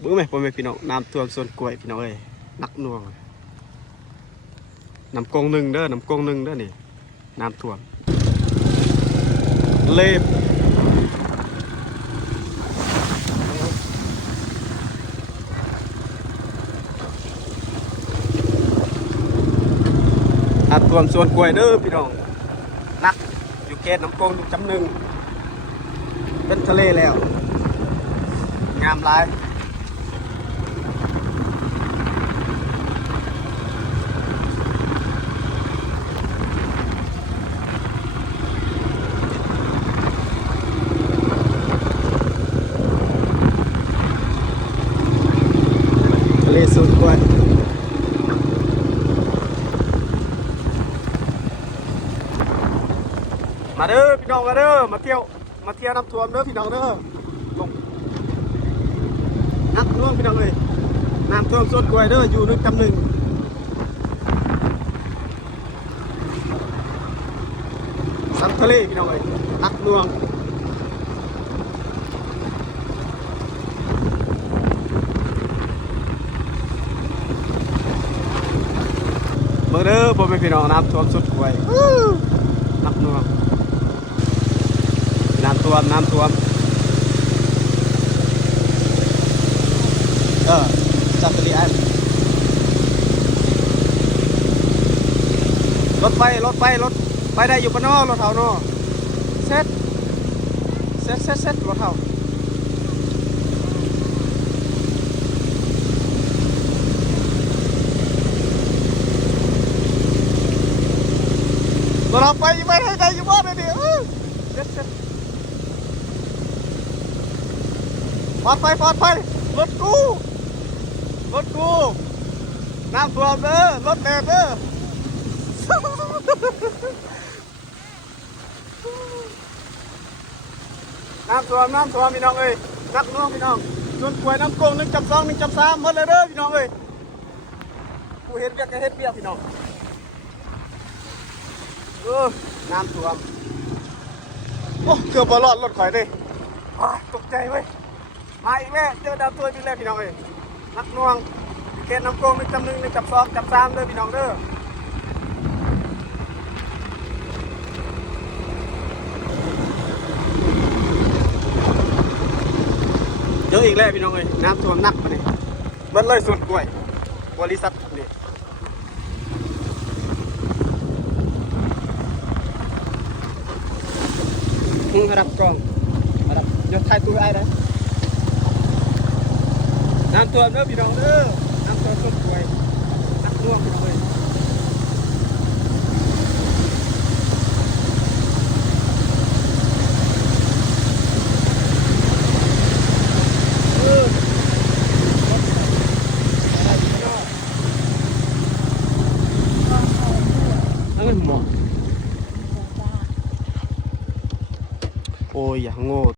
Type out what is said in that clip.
เบื้องไหมพ่อแม่พี่น้องน้ำท่วมสวนกล้วยพี่น้องเอ้ยนักหน่วงน้ำกงหนึ่งเด้อน้ำกงหนึ่งเด้อนี่น้ำท่วมเล็บน้ำท่วมสวนกล้วยเด้อพี่น้องนักอยู่เขตน้ำกงอยู่จำหนึ่งเป็นทะเลแล้วงามหลายทะเลสวนกล้วยมาเด้อพี่น้องมาเด้อมาเที่ยวน้ำท่วมเด้อพี่น้องเด้อลงนักท่วมพี่น้องเลยน้ำท่วมสวนกล้วยเด้ออยู่นึกจำหนึ่งสัมทะเลพี่น้องเลยนักท่วมมาเด้อพ่อแม่พี่น้องน้ำท่วมสวนกล้วยนักท่วมน้ำท่วมจับตะลีอันรถไปได้อยู่ปะนอรถเท่านอเซ็ตรถเท่ารถเราไปไม่ได้อยู่บ้านเลยดิเซ็ตปลอดภัยรถกูน้ำท่วมเด้อรถแดดเด้อน้ำท่วมพี่น้องเอ้ยนักน้องพี่น้องส่วนกล้วยน้ำโกง1.2 1.3หมดเลยเด้อพี่น้องเอ้ยกูเห็นเบียกก็เห็นเบียกพี่น้องน้ำท่วมโอ้เกือบบอลรถข่อยดิตกใจเว้ยมาอีกแล้วเจอดาวตัวอีกแล้วพี่น้องเอ้ยนักน้องเขตน้ำโกง1.1 1.2 1.3เด้อพี่น้องเด้อเยอะอีกแล้วพี่น้องเอ้ยน้ำท่วมหนักมาเนี่ยเบิ้ลเลยสวนกล้วยบริษัทนี่ระดับกล้องระดับยศไทยตัวไอ้นะน้ำท่วมเด้อพี่น้องเด้อน้ำท่วมสวนกล้วยนักน่วงพี่น้องเอ้ยโอ้ยอย่างโง่